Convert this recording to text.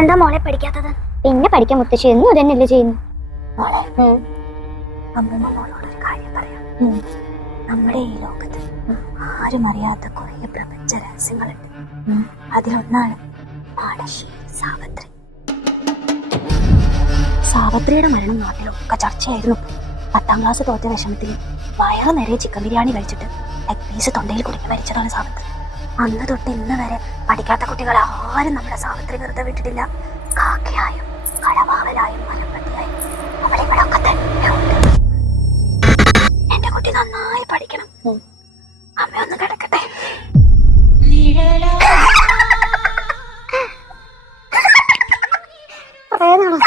എന്താ മോളെ പഠിക്കാത്തത്? പിന്നെ പഠിക്കാൻ മുത്തശ്ശി എന്നും ഇതന്നെയല്ലേ ചെയ്യുന്നു. മോളെ അമ്മൂമ്മ മോളോടൊരു കാര്യം പറയാം. നമ്മുടെ ഈ ലോകത്ത് ആരും അറിയാത്ത കുറെ പ്രപഞ്ച രഹസ്യങ്ങളുണ്ട്. അതിലൊന്നാണ് മാടശ്ശേരി സാവിത്രി. സാവിത്രിയുടെ മരണം നാട്ടിലൊക്കെ ചർച്ചയായിരുന്നു. 10ാം ക്ലാസ് തോറ്റ വിഷമത്തിൽ വയറ് നിറയെ ചിക്കൻ ബിരിയാണി കഴിച്ചിട്ട് ലെഗ് പീസ് തൊണ്ടയിൽ കുടുങ്ങി മരിച്ചതാണ് സാവിത്രി. അന്ന് തൊട്ട് ഇന്ന് വരെ പഠിക്കാത്ത കുട്ടികൾ ആരും നമ്മുടെ സാവിത്രി വെറുതെ വിട്ടിട്ടില്ല. കാക്കയായും കടവാവലായും മലപ്പട്ടിയായും അവളിവിടൊക്കെ തന്നെ ഉണ്ട്. എന്റെ കുട്ടി നന്നായി പഠിക്കണം. അമ്മയൊന്ന് കിടക്കട്ടെ. പറയാനാണോ?